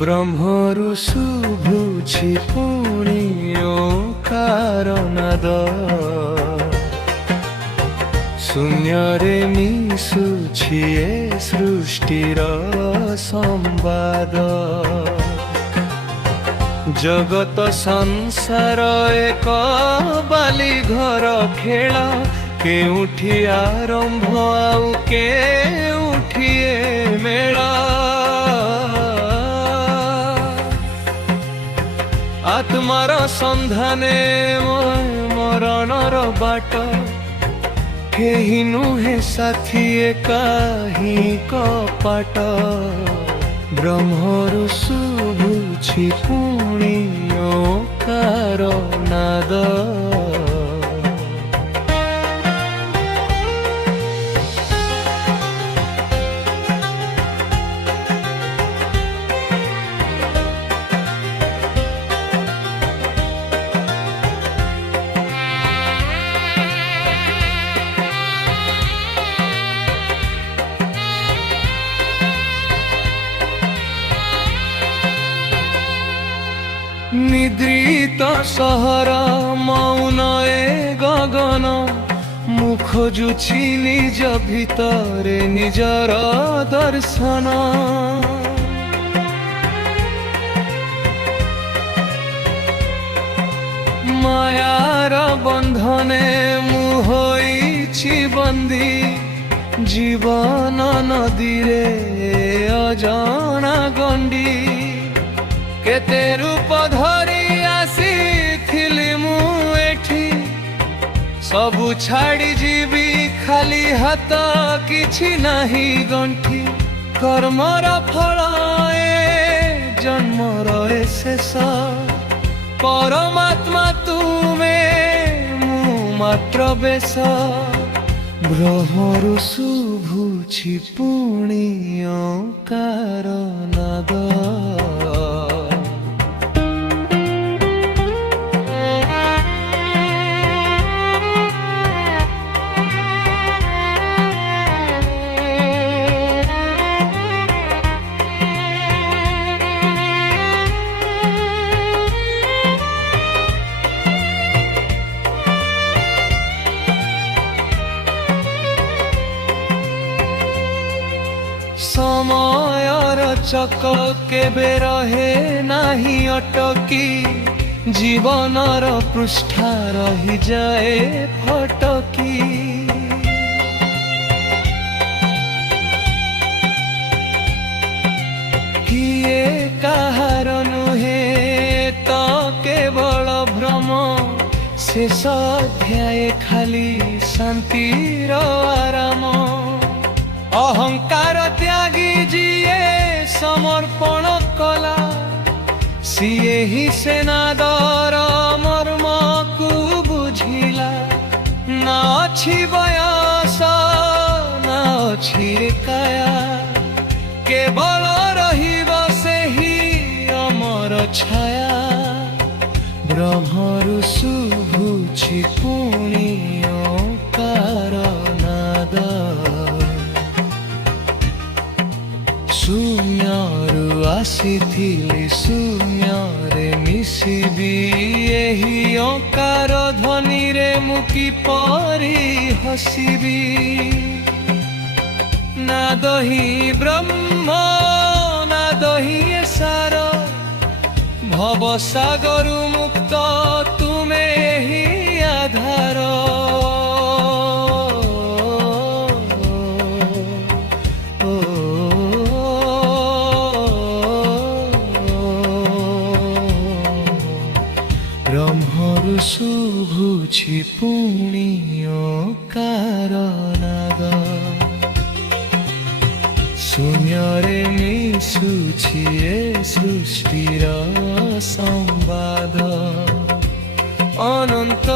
ବ୍ରହ୍ମରୁ ଶୁଭୁଛି ପୁଣି ଓଁକାର ନାଦ, ଶୂନ୍ୟରେ ମିଶୁଛି ଏ ସୃଷ୍ଟିର ସମ୍ବାଦ। ଜଗତ ସଂସାର ଏକ ବାଲି ଘର ଖେଳ, କେଉଁଠି ଆରମ୍ଭ ଆଉ କେଉଁଠି ଏ ମେଳ। ଆତ୍ମାର ସନ୍ଧାନେ ମରଣର ବାଟ, କେହି ନୁହେଁ ସାଥୀ ଏକା ହିଁ କପାଟ। ବ୍ରହ୍ମରୁ ଶୁଭୁଛି ପୁଣି ଓଁକାର ନାଦ। নিদ্রিত সহর মৌন এ গগন, ମୁଁ ଖୋଜୁଛି ନିଜ ଭିତରେ ନିଜର ଦର୍ଶନ। ମାୟାର ବନ୍ଧନେ ମୁଁ ହୋଇଛି ବନ୍ଦୀ, ଜୀବନ ନଦୀରେ ଅଜଣା ଗଣ୍ଡି। କେତେ ରୂପ ଧରି ଆସିଥିଲି ମୁଁ ଏଠି, ସବୁ ଛାଡ଼ି ଯିବି ଖାଲି ହାତ, କିଛି ନାହିଁ ଗଣ୍ଠି। କର୍ମର ଫଳ ଏ ଜନ୍ମର ଏ ଶେଷ, ପରମାତ୍ମା ତୁମେ ମୁଁ ମାତ୍ର ବେଶ। ବ୍ରହ୍ମରୁ ଶୁଭୁଛି ପୁଣି ଓଁକାର ନାଦ। ସମୟର ଚକ କେବେ ରହେ ନାହିଁ ଅଟକି, ଜୀବନର ପୃଷ୍ଠା ରହିଯାଏ ଫଟକି। କିଏ କାହାର ନୁହେଁ ତ କେବଳ ଭ୍ରମ, ଶେଷ ଅଧ୍ୟାୟ ଖାଲି ଶାନ୍ତିର ଆରାମ। ଅହଙ୍କାର ତ୍ୟାଗୀ ଯିଏ ସମର୍ପଣ କଲା, ସିଏ ହିଁ ସେନାଦର ମର୍ମକୁ ବୁଝିଲା। ନା ଅଛି ବୟସ ନା ଅଛି କାୟା, କେବଳ ରହିବ ସେହି ଅମର ଛାୟା। ବ୍ରହ୍ମରୁ ଶୁଭୁଛି ପୁଣି ଓଁକାର ନାଦ। ଶୂନ୍ୟରୁ ଆସିଥିଲି ଶୂନ୍ୟରେ ମିଶିବି, ଏହି ଓଁକାର ଧ୍ୱନିରେ ମୁଁ କିପରି ହସିବି। ନାଦ ହିଁ ବ୍ରହ୍ମ ନାଦ ହିଁ ସାର, ଭବସାଗରୁ ମୁକ୍ତ ତୁମେ ହିଁ ଆଧାର। ବ୍ରହ୍ମରୁ ଶୁଭୁଛି ପୁଣି ଓଁକାର ନାଦ, ଶୂନ୍ୟରେ ମିଶୁଛି ଏ ସୃଷ୍ଟିର ସମ୍ବାଦ। ଅନନ୍ତ